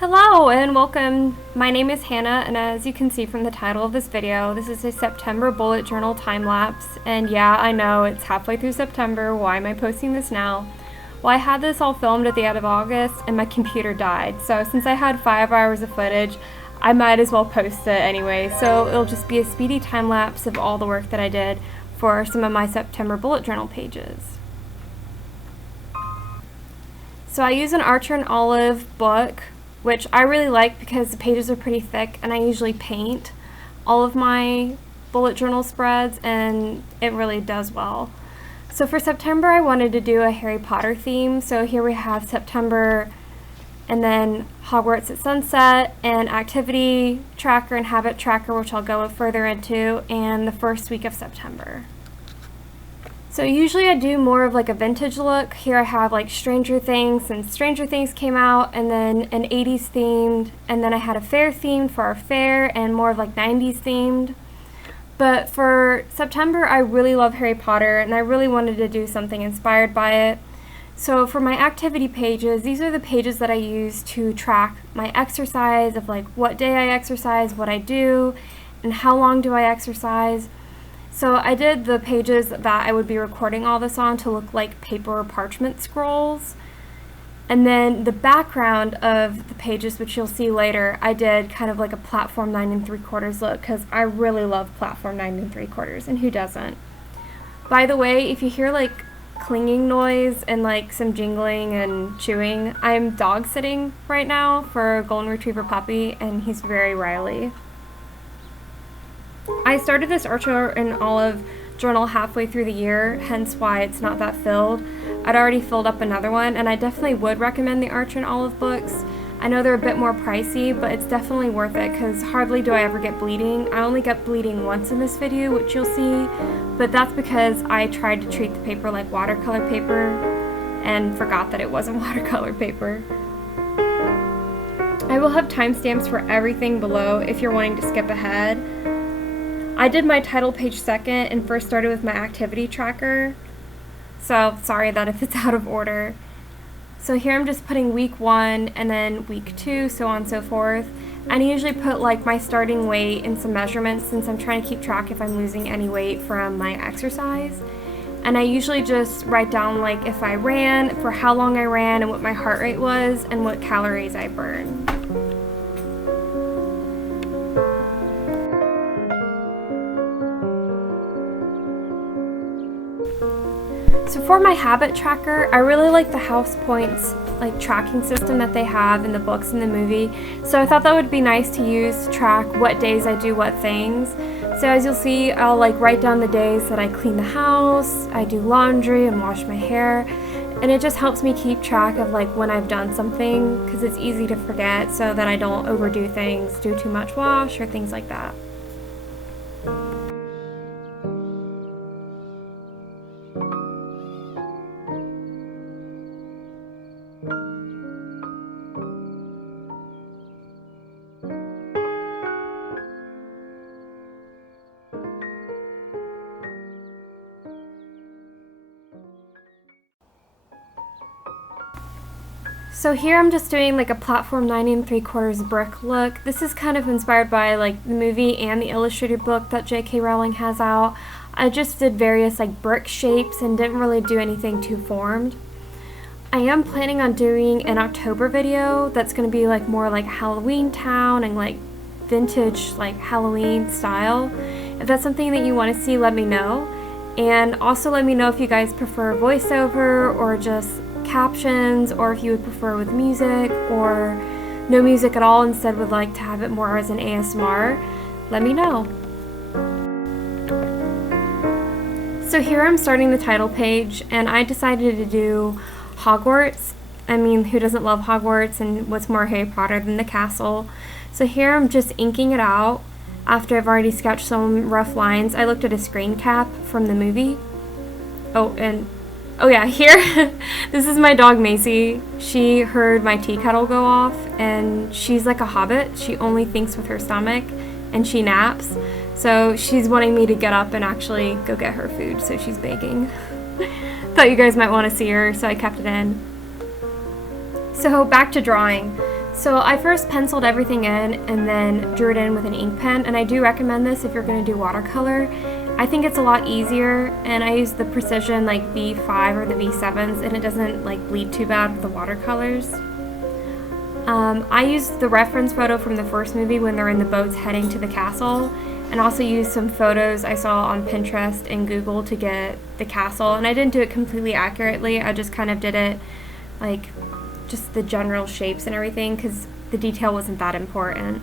Hello and welcome. My name is Hannah, and as you can see from the title of this video, this is a September bullet journal time lapse. And yeah, I know it's halfway through September. Why am I posting this now? Well, I had this all filmed at the end of August and my computer died. So since I had 5 hours of footage, I might as well post it anyway. So it'll just be a speedy time lapse of all the work that I did for some of my September bullet journal pages. So I use an Archer and Olive book, which I really like because the pages are pretty thick, and I usually paint all of my bullet journal spreads, and it really does well. So for September, I wanted to do a Harry Potter theme. So here we have September, and then Hogwarts at Sunset, and Activity Tracker and Habit Tracker, which I'll go further into, and the first week of September. So usually I do more of like a vintage look. Here I have like Stranger Things, and Stranger Things came out, and then an 80s themed, and then I had a fair themed for our fair, and more of like 90s themed. But for September, I really love Harry Potter, and I really wanted to do something inspired by it. So for my activity pages, these are the pages that I use to track my exercise, of like what day I exercise, what I do, and how long do I exercise. So I did the pages that I would be recording all this on to look like paper or parchment scrolls. And then the background of the pages, which you'll see later, I did kind of like a platform 9 3/4 look, because I really love platform 9 3/4, and who doesn't? By the way, if you hear like clinging noise and like some jingling and chewing, I'm dog sitting right now for a golden retriever puppy, and he's very Riley. I started this Archer and Olive journal halfway through the year, hence why it's not that filled. I'd already filled up another one, and I definitely would recommend the Archer and Olive books. I know they're a bit more pricey, but it's definitely worth it because hardly do I ever get bleeding. I only get bleeding once in this video, which you'll see, but that's because I tried to treat the paper like watercolor paper and forgot that it wasn't watercolor paper. I will have timestamps for everything below if you're wanting to skip ahead. I did my title page second and first started with my activity tracker, so sorry that if it's out of order. So here I'm just putting week 1 and then week 2, so on and so forth. And I usually put like my starting weight and some measurements, since I'm trying to keep track if I'm losing any weight from my exercise. And I usually just write down like if I ran, for how long I ran, and what my heart rate was, and what calories I burned. So for my habit tracker, I really like the house points like tracking system that they have in the books and the movie. So I thought that would be nice to use to track what days I do what things. So as you'll see, I'll like write down the days that I clean the house, I do laundry and wash my hair, and it just helps me keep track of like when I've done something, because it's easy to forget, so that I don't overdo things, do too much wash or things like that. So here I'm just doing like a platform 9 3/4 brick look. This is kind of inspired by like the movie and the illustrated book that J.K. Rowling has out. I just did various like brick shapes and didn't really do anything too formed. I am planning on doing an October video that's going to be like more like Halloween town and like vintage like Halloween style. If that's something that you want to see, let me know. And also let me know if you guys prefer voiceover or just captions, or if you would prefer with music or no music at all, instead would like to have it more as an ASMR. Let me know. So here I'm starting the title page, and I decided to do Hogwarts. I mean, who doesn't love Hogwarts, and what's more Harry Potter than the castle? So here I'm just inking it out after I've already sketched some rough lines. I looked at a screen cap from the movie. Oh yeah, here, this is my dog Macy. She heard my tea kettle go off, and she's like a hobbit. She only thinks with her stomach, and she naps. So she's wanting me to get up and actually go get her food, so she's begging. Thought you guys might want to see her, so I kept it in. So back to drawing. So I first penciled everything in and then drew it in with an ink pen, and I do recommend this if you're going to do watercolor. I think it's a lot easier, and I use the Precision like V5 or the V7s, and it doesn't like bleed too bad with the watercolors. I used the reference photo from the first movie when they're in the boats heading to the castle, and also used some photos I saw on Pinterest and Google to get the castle. And I didn't do it completely accurately, I just kind of did it like just the general shapes and everything because the detail wasn't that important.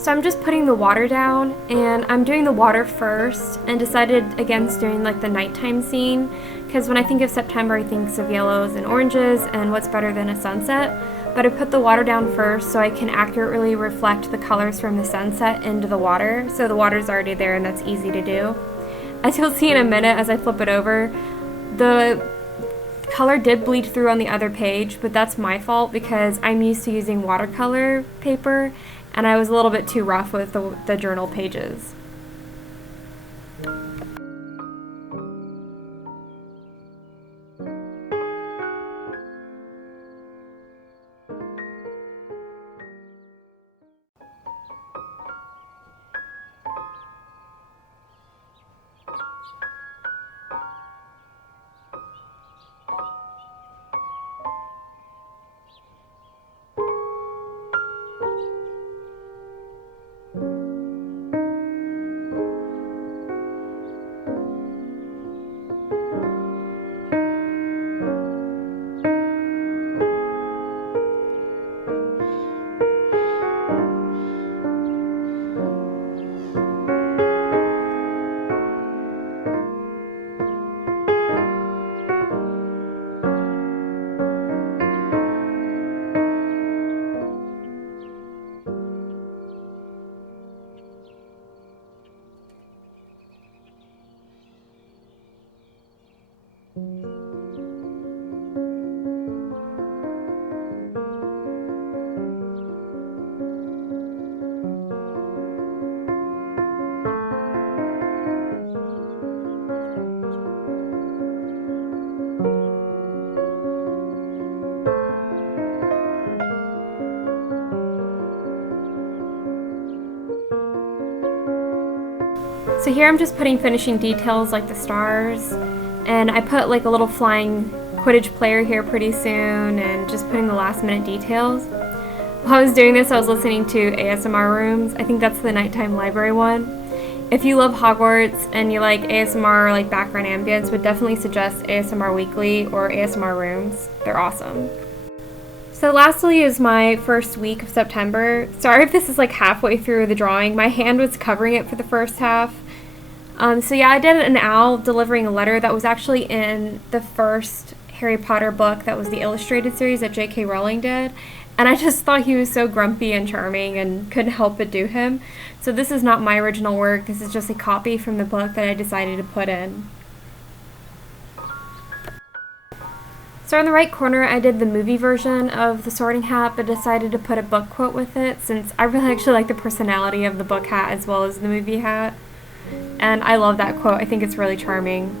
So I'm just putting the water down, and I'm doing the water first, and decided against doing like the nighttime scene because when I think of September I think of yellows and oranges and what's better than a sunset. But I put the water down first so I can accurately reflect the colors from the sunset into the water, so the water's already there and that's easy to do. As you'll see in a minute as I flip it over, the color did bleed through on the other page, but that's my fault because I'm used to using watercolor paper and I was a little bit too rough with the journal pages. So here I'm just putting finishing details like the stars, and I put like a little flying Quidditch player here pretty soon, and just putting the last minute details. While I was doing this, I was listening to ASMR Rooms. I think that's the nighttime library one. If you love Hogwarts and you like ASMR or like background ambience, would definitely suggest ASMR Weekly or ASMR Rooms. They're awesome. So lastly is my first week of September. Sorry if this is like halfway through the drawing. My hand was covering it for the first half. So yeah, I did an owl delivering a letter that was actually in the first Harry Potter book that was the illustrated series that J.K. Rowling did. And I just thought he was so grumpy and charming and couldn't help but do him. So this is not my original work. This is just a copy from the book that I decided to put in. So in the right corner, I did the movie version of the Sorting Hat, but decided to put a book quote with it since I really actually like the personality of the book hat as well as the movie hat. And I love that quote. I think it's really charming.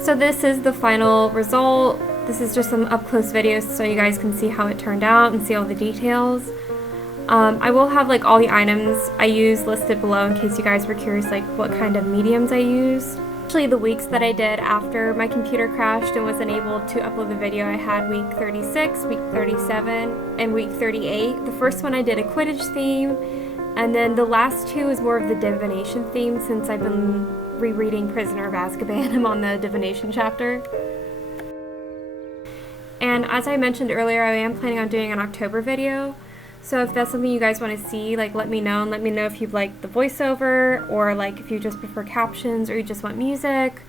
So this is the final result. This is just some up-close videos so you guys can see how it turned out and see all the details. I will have like all the items I use listed below in case you guys were curious like what kind of mediums I use. Actually, the weeks that I did after my computer crashed and wasn't able to upload the video, I had week 36, week 37, and week 38. The first one I did a Quidditch theme, and then the last two is more of the divination theme since I've been rereading Prisoner of Azkaban. I'm on the divination chapter. And as I mentioned earlier, I am planning on doing an October video. So if that's something you guys want to see, like let me know, and let me know if you'd like the voiceover, or like if you just prefer captions, or you just want music,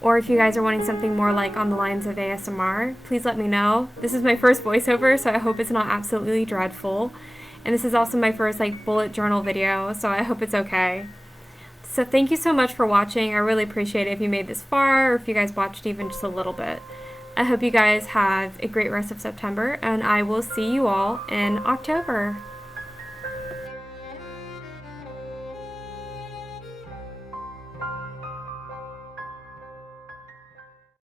or if you guys are wanting something more like on the lines of ASMR, please let me know. This is my first voiceover, so I hope it's not absolutely dreadful. And this is also my first like bullet journal video, so I hope it's okay. So thank you so much for watching. I really appreciate it if you made this far, or if you guys watched even just a little bit. I hope you guys have a great rest of September, and I will see you all in October.